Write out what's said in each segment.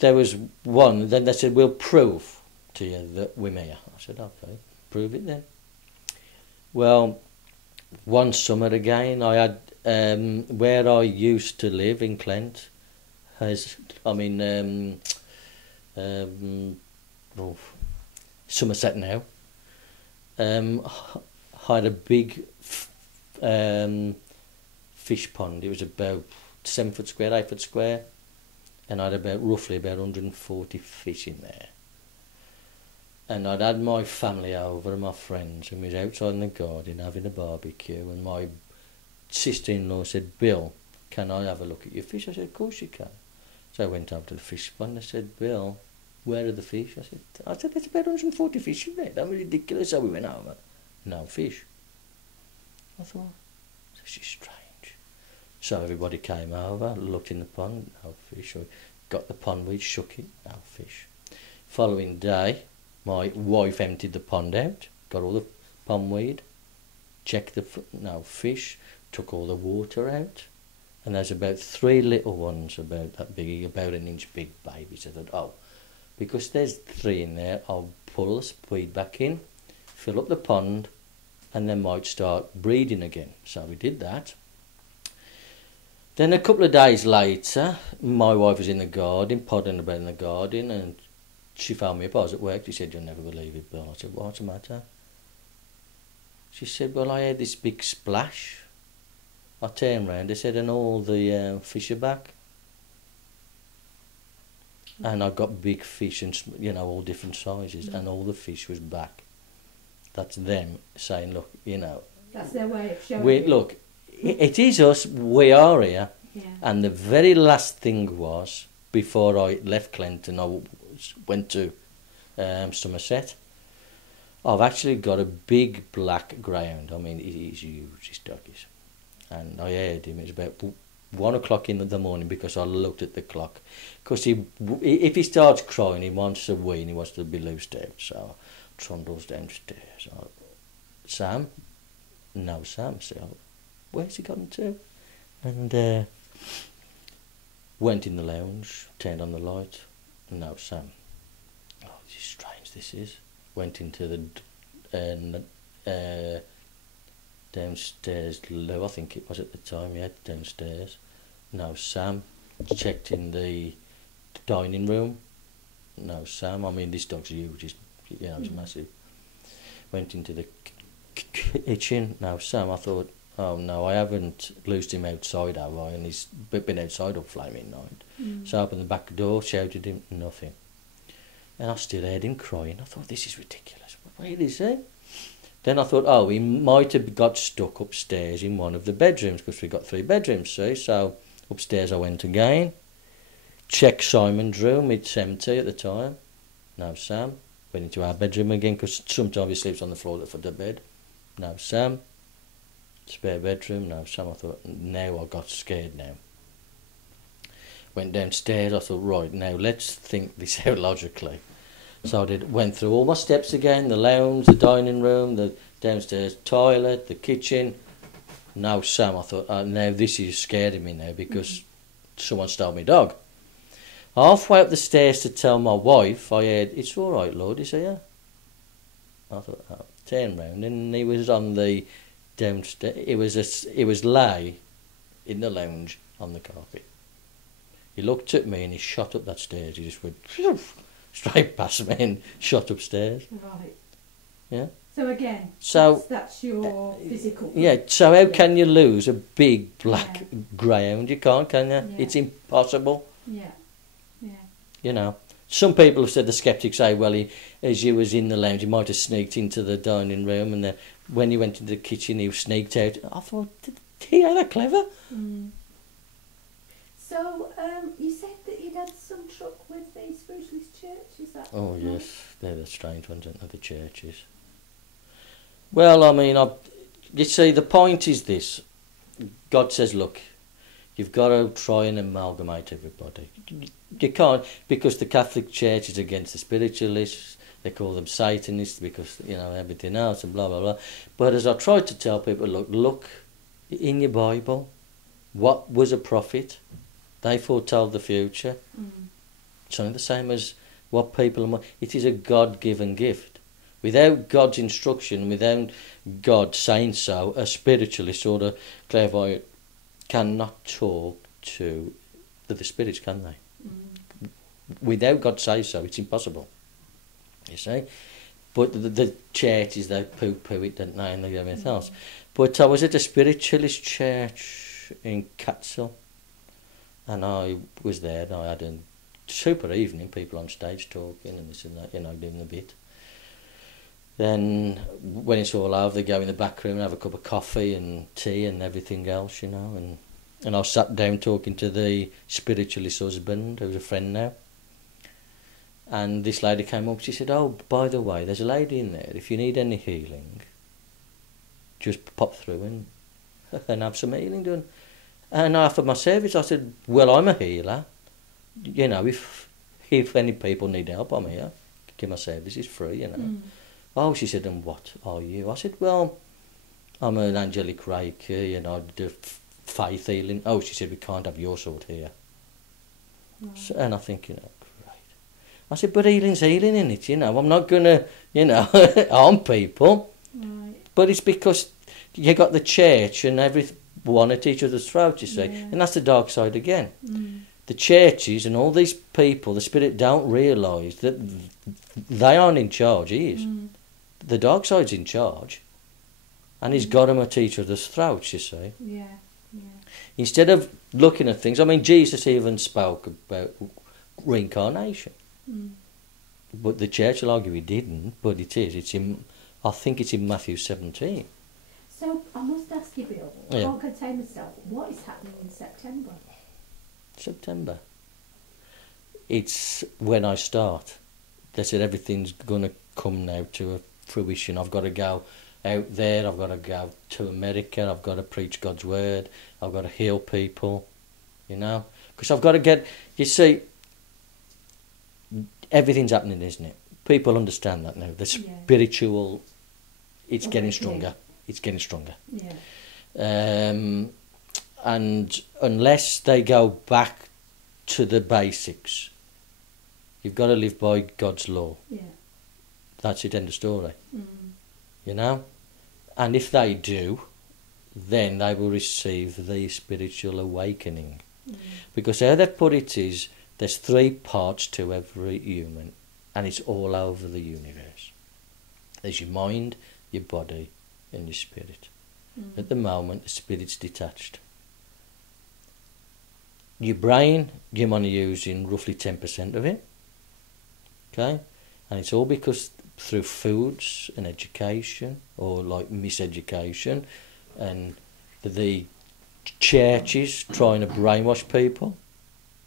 there was one, then they said, we'll prove to you that we're here. I said, okay, prove it then. Well, one summer again, I had, where I used to live in Clent, Somerset now, had a big fish pond. It was about 7 foot square, 8 foot square, and I had roughly about 140 fish in there. And I'd had my family over and my friends, and we was outside in the garden having a barbecue, and my sister-in-law said, Bill, can I have a look at your fish? I said, of course you can. So I went over to the fish pond. I said, Bill, where are the fish? I said, there's about 140 fish in there. That was ridiculous. So we went over. No fish. I thought, this is strange. So everybody came over, looked in the pond, no fish. I got the pond weed, shook it, no fish. Following day, my wife emptied the pond out, got all the pond weed, checked no fish, took all the water out, and there's about 3 little ones about that big, about an inch big babies. I thought, oh, because there's 3 in there, I'll pull the weed back in, fill up the pond, and they might start breeding again. So we did that. Then a couple of days later, my wife was in the garden, podding about in the garden, and she phoned me up. I was at work. She said, you'll never believe it, Bill. I said, what's the matter? She said, well, I had this big splash. I turned round, they said, and all the fish are back. And I got big fish, and you know, all different sizes, and all the fish was back. That's them saying, look, you know. That's their way of showing. Look, it is us, we are here. Yeah. And the very last thing was, before I left Clinton, I went to Somerset. I've actually got a big black greyhound. I mean, he's huge, this dog is. And I heard him, it was about 1 o'clock in the morning, because I looked at the clock. Because if he starts crying, he wants a wee and he wants to be loosed out. So I trundles downstairs. Sam? No, Sam. So where's he gone to? And went in the lounge, turned on the light. No, Sam. Oh, this is strange, this is. Went into the downstairs loo, I think it was at the time, yeah, downstairs. No, Sam. Checked in the dining room. No, Sam. I mean, this dog's huge, it's massive. Went into the kitchen. No, Sam. I thought, oh no, I haven't loosed him outside, have I? And he's been outside all flaming night. So I opened the back door, shouted him, nothing. And I still heard him crying. I thought, this is ridiculous. Where is he? Then I thought, oh, he might have got stuck upstairs in one of the bedrooms, because we've got 3 bedrooms, see? So upstairs I went again. Checked Simon's room, it's empty at the time. No, Sam. Went into our bedroom again, because sometimes he sleeps on the floor for the bed. No, Sam. Spare bedroom. No, Sam. I thought, now I got scared now. Went downstairs, I thought, right, now let's think this out logically. So I went through all my steps again, the lounge, the dining room, the downstairs toilet, the kitchen. No, Sam. I thought, now this is scaring me now, because someone stole my dog. Halfway up the stairs to tell my wife, I heard, it's all right, Lord, is he here? I thought, oh, turn round, and he was on the downstairs. It was lay in the lounge on the carpet. He looked at me and he shot up that stairs. He just went straight past me and shot upstairs. Right. Yeah. So again, so that's your physical. Yeah. So how can you lose a big black greyhound? You can't, can you? Yeah. It's impossible. Yeah. Yeah. You know. Some people have said, the sceptics say, well, as you was in the lounge, he might have sneaked into the dining room, and then when he went into the kitchen, he sneaked out. I thought, did he are that clever? So, you said that you'd had some truck with the Spiritualist Church, is that? Oh, yes, they're the strange ones, aren't they, the churches? Well, I mean, you see, the point is this. God says, look, you've got to try and amalgamate everybody. You can't, because the Catholic Church is against the Spiritualists. They call them Satanists because, you know, everything else and blah, blah, blah. But as I try to tell people, look in your Bible, what was a prophet? They foretold the future. It's only the same as what people... It is a God-given gift. Without God's instruction, without God saying so, a spiritualist or a clairvoyant cannot talk to the spirits, can they? Without God say so, it's impossible. You see? But the churches, they poo-poo it, don't they, and everything else. But I was at a spiritualist church in Catsell, and I was there, and I had a super evening, people on stage talking and this and that, you know, doing a bit. Then, when it's all over, they go in the back room and have a cup of coffee and tea and everything else, you know, and I sat down talking to the spiritualist husband, who's a friend now. And this lady came up, she said, "Oh, by the way, there's a lady in there, if you need any healing, just pop through and have some healing done." And I offered my service. I said, "Well, I'm a healer. You know, if any people need help, I'm here. Give my service, it's free, you know." "Oh," she said, "and what are you?" I said, "Well, I'm an angelic reiki, you know, I do faith healing." "Oh," she said, "we can't have your sort here." So, and I think, you know, great. I said, "But healing's healing, in it, you know. I'm not going to, you know, harm people." Right. But it's because you got the church and everyone at each other's throat, you see. Yeah. And that's the dark side again. The churches and all these people, the spirit don't realise that they aren't in charge, he is. The dark side's in charge. And he's got them at each other's throats, you see. Yeah, yeah. Instead of looking at things, I mean, Jesus even spoke about reincarnation. But the church will argue he didn't, but it is. It's in, I think it's in Matthew 17. So, I must ask you, Bill, I Yeah. can't contain myself, what is happening in September? September. It's when I start. They said everything's going to come now to a fruition. I've got to go out there, I've got to go to America, I've got to preach God's word, I've got to heal people, you know. Because I've got to get, you see, everything's happening, isn't it? People understand that now. The spiritual, it's getting stronger. It's getting stronger. Yeah. And unless they go back to the basics, you've got to live by God's law. Yeah. That's it, end of story. You know? And if they do, then they will receive the spiritual awakening. Because how they've put it is, there's 3 parts to every human, and it's all over the universe. There's your mind, your body, and your spirit. At the moment, the spirit's detached. Your brain, you're only using roughly 10% of it. Okay? And it's all because through foods and education, or like miseducation, and the churches trying to brainwash people.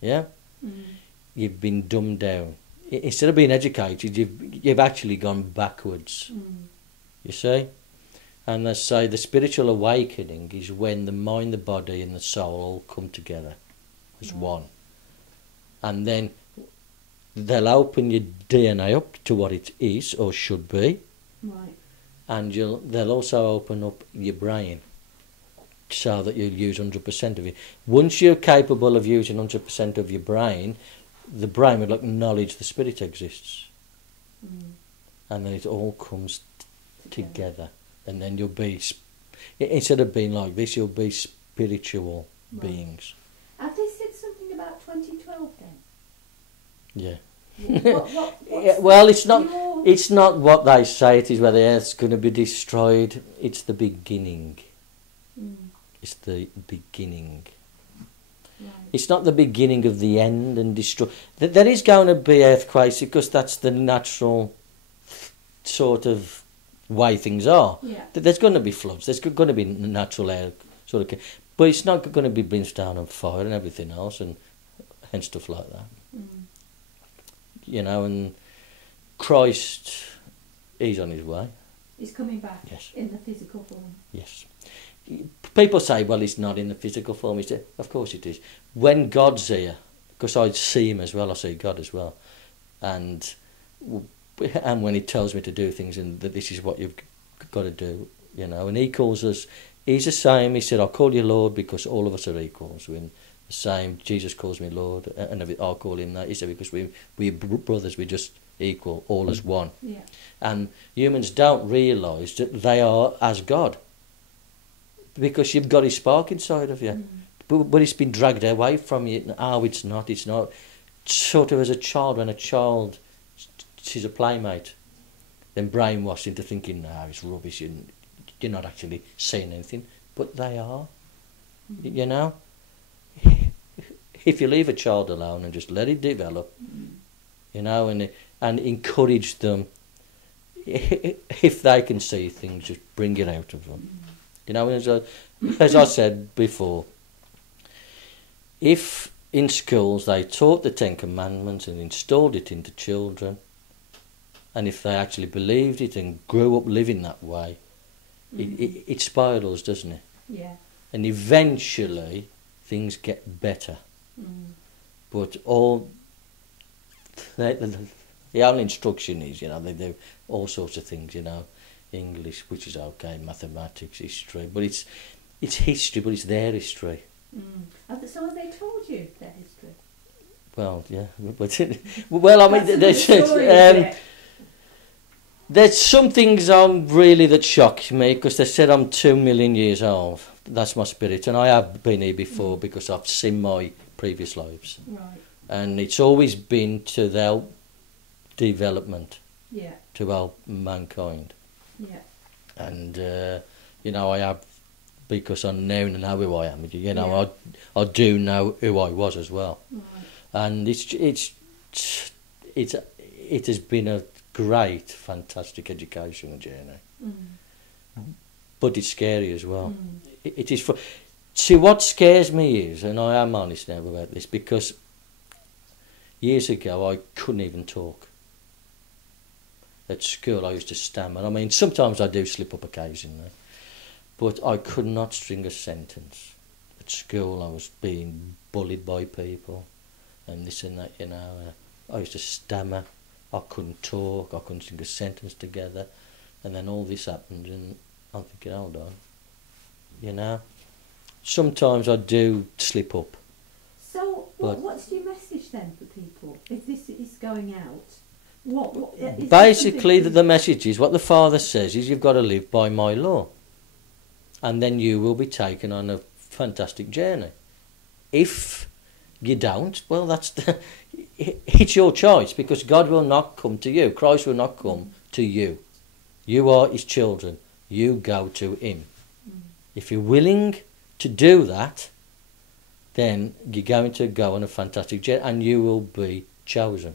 Yeah? You've been dumbed down. Instead of being educated, you've actually gone backwards. You see? And they say the spiritual awakening is when the mind, the body and the soul all come together as one. And then they'll open your DNA up to what it is or should be. Right. And they'll also open up your brain so that you'll use 100% of it. Once you're capable of using 100% of your brain, the brain will acknowledge the spirit exists. And then it all comes together. And then you'll be, instead of being like this, you'll be spiritual beings. Have they said something about 2012 then? Yeah. Well, it's not what they say it is, where the earth's going to be destroyed. It's the beginning. It's the beginning. Right. It's not the beginning of the end and destroy. There is going to be earthquakes because that's the natural sort of way things are. Yeah. There's going to be floods. There's going to be natural air sort of, but it's not going to be brimstone and fire and everything else and stuff like that. You know, and Christ, he's on his way. He's coming back. Yes. In the physical form. Yes. People say, well, it's not in the physical form. Of course it is. When God's here, because I see him as well, I see God as well. And when he tells me to do things and that this is what you've got to do, you know, and he calls us, he's the same. He said, I'll call you Lord because all of us are equals. the same. Jesus calls me Lord, and I'll call him that. He said, because we're brothers, we're just equal, all as one. Yeah. And humans don't realise that they are as God, because you've got his spark inside of you. But it's been dragged away from you. Oh, it's not. Sort of as a child, when a child, she's a playmate, then brainwashed into thinking, no, it's rubbish, you're not actually seeing anything. But they are, you know. If you leave a child alone and just let it develop, you know, and encourage them, if they can see things, just bring it out of them. You know, as I said before, if in schools they taught the Ten Commandments and installed it into children, and if they actually believed it and grew up living that way, it spirals, doesn't it? Yeah. And eventually things get better. But all the only instruction is, you know, they do all sorts of things, you know, English, which is okay, mathematics, history, but it's history, but it's their history. So have they told you their history? Well, yeah, but well, I mean, there's some things that shock me, because they said I'm 2 million years old. That's my spirit, and I have been here before because I've seen my previous lives. Right. And it's always been to help development, Yeah. to help mankind. Yeah. And you know, I have, because I now know who I am. You know, I do know who I was as well. Right. And it has been a great, fantastic educational journey. But it's scary as well. It is. See, what scares me is, and I am honest now about this, because years ago I couldn't even talk. At school I used to stammer. I mean, sometimes I do slip up occasionally, but I could not string a sentence. At school I was being bullied by people and this and that, you know. I used to stammer. I couldn't talk. I couldn't string a sentence together. And then all this happened, and I'm thinking, hold on, you know. Sometimes I do slip up. So, what's your message then for people if this is going out? Is basically, the message is, what the Father says is, you've got to live by my law, and then you will be taken on a fantastic journey. If you don't, well, it's your choice, because God will not come to you. Christ will not come to you. You are his children. You go to him. If you're willing to do that, then you're going to go on a fantastic journey, and you will be chosen.